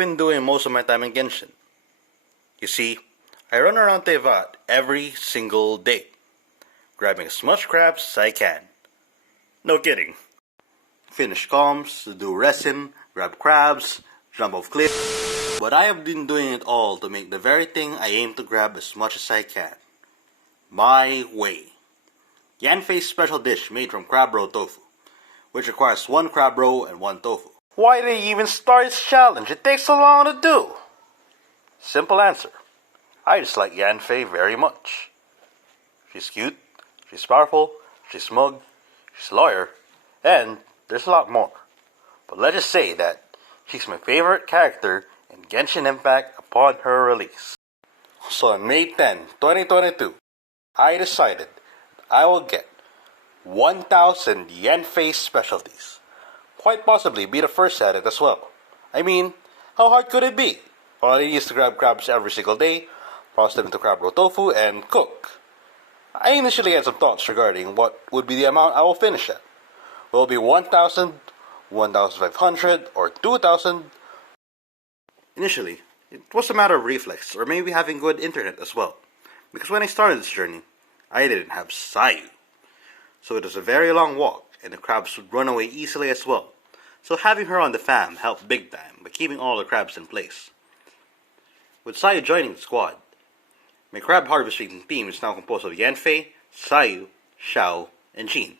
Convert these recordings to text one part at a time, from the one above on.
been doing most of my time in Genshin. You see, I run around Tevat every single day, grabbing as much crabs as I can. No kidding. Finish comms, do resin, grab crabs, jump off cliffs. But I have been doing it all to make the very thing I aim to grab as much as I can. My way. Yanfei's special dish made from crab roe tofu, which requires 1 crab roe and 1 tofu. Why did he even start his challenge? It takes so long to do. Simple answer. I just like Yanfei very much. She's cute, she's powerful, she's smug, she's a lawyer, and there's a lot more. But let's just say that she's my favorite character in Genshin Impact upon her release. So on May 10, 2022, I decided I will get 1,000 Yanfei specialties. Quite possibly be the first at it as well. I mean, how hard could it be? All I need is to grab crabs every single day, process them into crab roe tofu, and cook. I initially had some thoughts regarding what would be the amount I will finish at. Will it be 1,000, 1,500, or 2,000? Initially, it was a matter of reflex, or maybe having good internet as well. Because when I started this journey, I didn't have Sayu. So it was a very long walk, and the crabs would run away easily as well. So having her on the fam helped big time by keeping all the crabs in place. With Sayu joining the squad, my crab harvesting team is now composed of Yanfei, Sayu, Xiao, and Jin.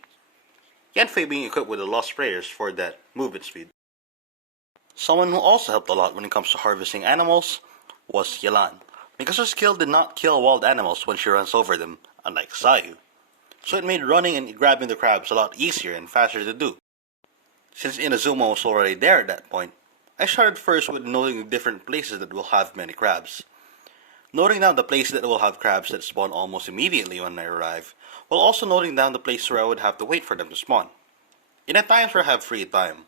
Yanfei being equipped with the lost prayers for that movement speed. Someone who also helped a lot when it comes to harvesting animals was Yelan, because her skill did not kill wild animals when she runs over them, unlike Sayu. So it made running and grabbing the crabs a lot easier and faster to do. Since Inazuma was already there at that point, I started first with noting the different places that will have many crabs. Noting down the places that will have crabs that spawn almost immediately when I arrive, while also noting down the place where I would have to wait for them to spawn. In the times where I have free time,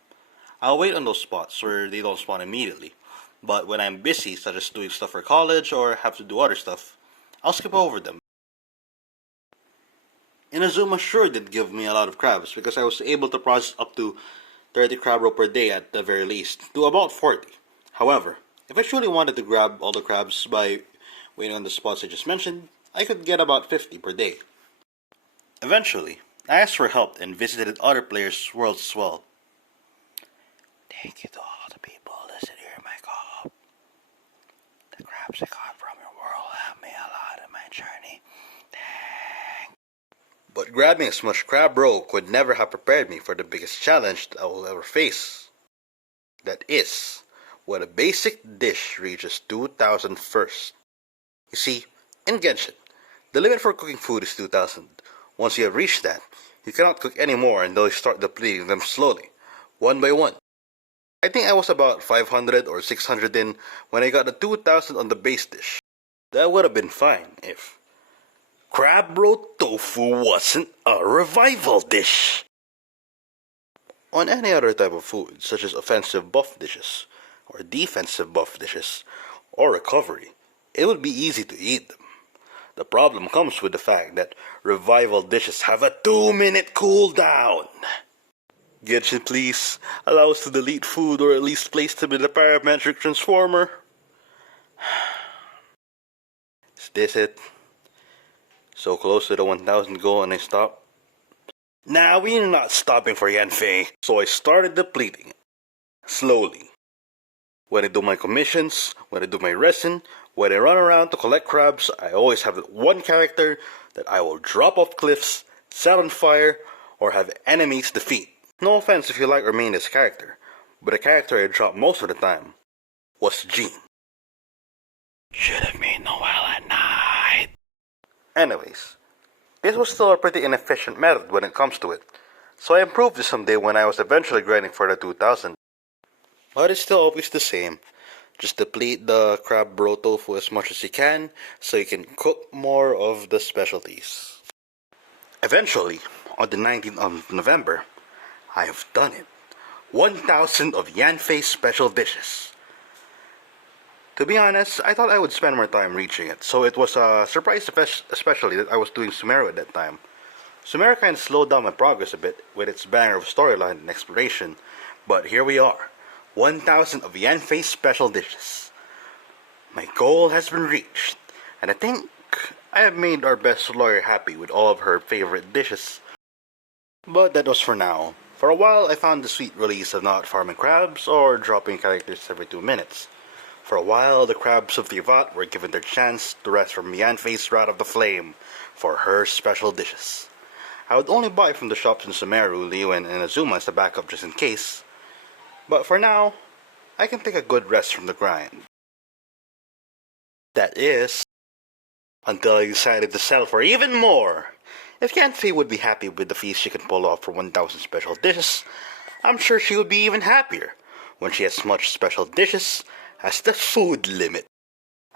I'll wait on those spots where they don't spawn immediately, but when I'm busy, such as doing stuff for college or have to do other stuff, I'll skip over them. Inazuma sure did give me a lot of crabs because I was able to process up to 30 crab roe per day at the very least, to about 40. However, if I truly wanted to grab all the crabs by waiting on the spots I just mentioned, I could get about 50 per day. Eventually, I asked for help and visited other players' worlds as well. Thank you to all the people listening to hear my call. The crabs I got from your world helped me a lot in my journey. Thanks. But grabbing as much crab roe could never have prepared me for the biggest challenge that I will ever face. That is, when a basic dish reaches 2,000 first. You see, in Genshin, the limit for cooking food is 2,000. Once you have reached that, you cannot cook any more until you start depleting them slowly, one by one. I think I was about 500 or 600 in when I got the 2,000 on the base dish. That would have been fine if crab roe tofu wasn't a revival dish. On any other type of food, such as offensive buff dishes, or defensive buff dishes, or recovery, it would be easy to eat them. The problem comes with the fact that revival dishes have a 2-minute cooldown. Genshin, please, allow us to delete food or at least place them in the parametric transformer. Is this it? So close to the 1,000 goal and I stop? Nah, we're not stopping for Yanfei, so I started depleting it. Slowly. When I do my commissions, when I do my resin, when I run around to collect crabs, I always have one character that I will drop off cliffs, set on fire, or have enemies defeat. No offense if you like or main this character, but the character I dropped most of the time was Jin. Should have made Noel at night. Anyways, this was still a pretty inefficient method when it comes to it, so I improved this someday when I was eventually grinding for the 2,000. But it's still always the same. Just deplete the crab roe tofu as much as you can so you can cook more of the specialties. Eventually, on the 19th of November, I have done it. 1,000 of Yanfei's special dishes. To be honest, I thought I would spend more time reaching it, so it was a surprise especially that I was doing Sumeru at that time. Sumeru kind of slowed down my progress a bit with its banger of storyline and exploration, but here we are. 1,000 of Yanfei's special dishes. My goal has been reached, and I think I have made our best lawyer happy with all of her favorite dishes. But that was for now. For a while, I found the sweet release of not farming crabs or dropping characters every 2 minutes. For a while, the crabs of the Vat were given their chance to rest from Yanfei's Wrath of the Flame for her special dishes. I would only buy from the shops in Sumeru, Liyuan, and Azuma as a backup just in case. But for now, I can take a good rest from the grind. That is, until I decided to sell for even more. If Yanfei would be happy with the feast she can pull off for 1,000 special dishes, I'm sure she would be even happier when she has much special dishes as the food limit.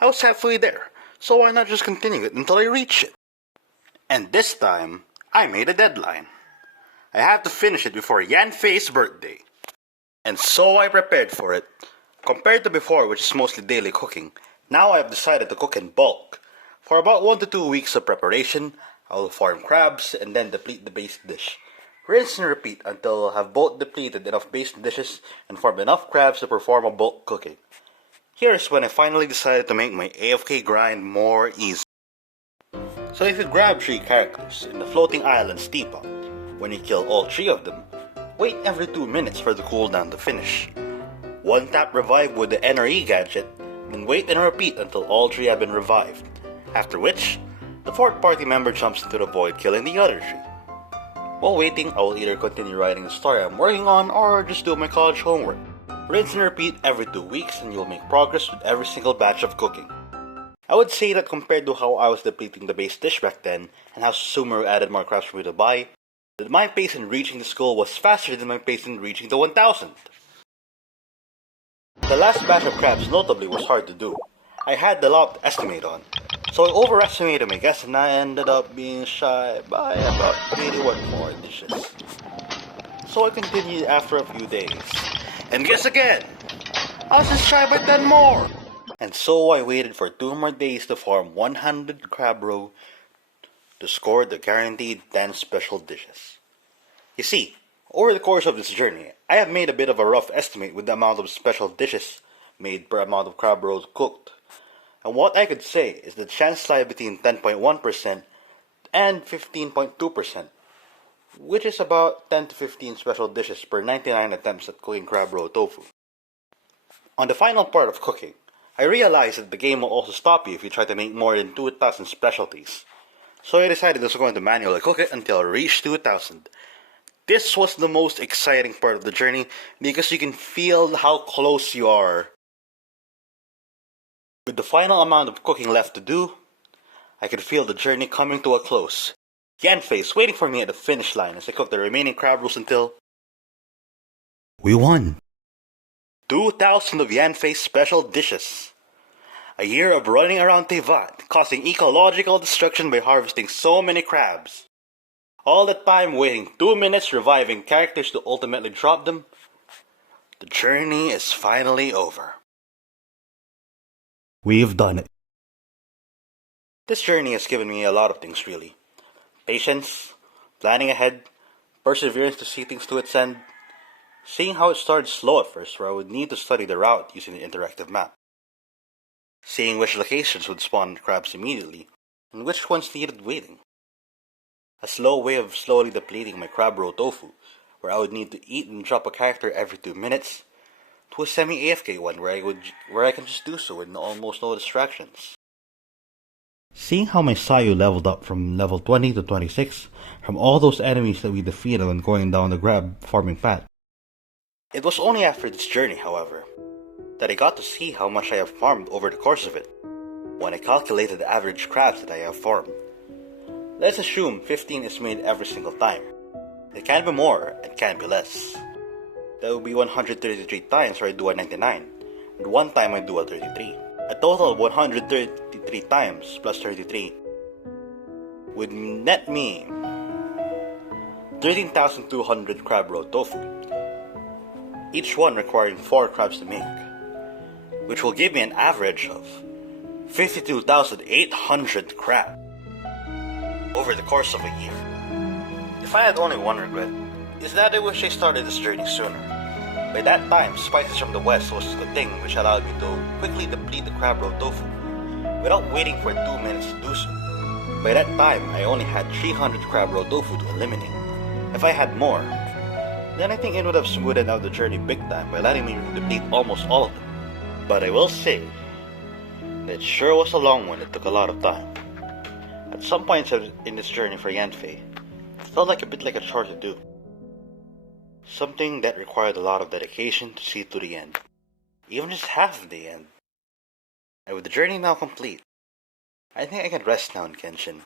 I was halfway there, so why not just continue it until I reach it? And this time, I made a deadline. I have to finish it before Yanfei's birthday. And so I prepared for it. Compared to before, which is mostly daily cooking, now I have decided to cook in bulk. For about 1 to 2 weeks of preparation, I will farm crabs and then deplete the base dish. Rinse and repeat until I'll have both depleted enough base dishes and farmed enough crabs to perform a bulk cooking. Here's when I finally decided to make my AFK grind more easy. So if you grab 3 characters in the floating island's teapot, when you kill all 3 of them, wait every 2 minutes for the cooldown to finish. 1 tap revive with the NRE gadget, then wait and repeat until all 3 have been revived. After which, the 4th party member jumps into the void, killing the other 3. While waiting, I will either continue writing the story I'm working on or just do my college homework. Rinse and repeat every 2 weeks and you'll make progress with every single batch of cooking. I would say that compared to how I was depleting the base dish back then, and how Sumeru added more crabs for me to buy, that my pace in reaching this goal was faster than my pace in reaching the 1,000. The last batch of crabs notably was hard to do. I had a lot to estimate on, so I overestimated my guess and I ended up being shy by about 81 more dishes. So I continued after a few days, and guess again! I was just shy by 10 more! And so I waited for 2 more days to farm 100 crab roe to score the guaranteed 10 special dishes. You see, over the course of this journey, I have made a bit of a rough estimate with the amount of special dishes made per amount of crab roes cooked. And what I could say is the chance lie between 10.1% and 15.2%, which is about 10 to 15 special dishes per 99 attempts at cooking crab roe tofu. On the final part of cooking, I realized that the game will also stop you if you try to make more than 2,000 specialties. So I decided I was going to manually cook it until I reached 2,000. This was the most exciting part of the journey because you can feel how close you are. With the final amount of cooking left to do, I could feel the journey coming to a close. Yanfei is waiting for me at the finish line as I cook the remaining crab rolls until we won! 2,000 of Yanfei's special dishes. A year of running around Tevat, causing ecological destruction by harvesting so many crabs. All that time waiting 2 minutes reviving characters to ultimately drop them. The journey is finally over. We've done it. This journey has given me a lot of things really. Patience, planning ahead, perseverance to see things to its end. Seeing how it started slow at first where I would need to study the route using the interactive map. Seeing which locations would spawn crabs immediately, and which ones needed waiting. A slow way of slowly depleting my crab roe tofu, where I would need to eat and drop a character every 2 minutes, to a semi-AFK one where I can just do so with almost no distractions. Seeing how my Sayu leveled up from level 20 to 26 from all those enemies that we defeated when going down the grab farming path. It was only after this journey, however, that I got to see how much I have farmed over the course of it, when I calculated the average crabs that I have farmed. Let's assume 15 is made every single time. It can be more, it can be less. That would be 133 times where I do a 99, and 1 time I do a 33. A total of 133 times plus 33 would net me 13,200 crab roe tofu, each one requiring 4 crabs to make, which will give me an average of 52,800 crab over the course of a year. If I had only one regret, is that I wish I started this journey sooner. By that time, spices from the west was the thing which allowed me to quickly deplete the crab roe tofu, without waiting for 2 minutes to do so. By that time, I only had 300 crab roe tofu to eliminate. If I had more, then I think it would have smoothed out the journey big time by letting me deplete almost all of them. But I will say, it sure was a long one that took a lot of time. At some points in this journey for Yanfei, it felt like a bit like a chore to do. Something that required a lot of dedication to see to the end. Even just half of the end. And with the journey now complete, I think I can rest now in Kenshin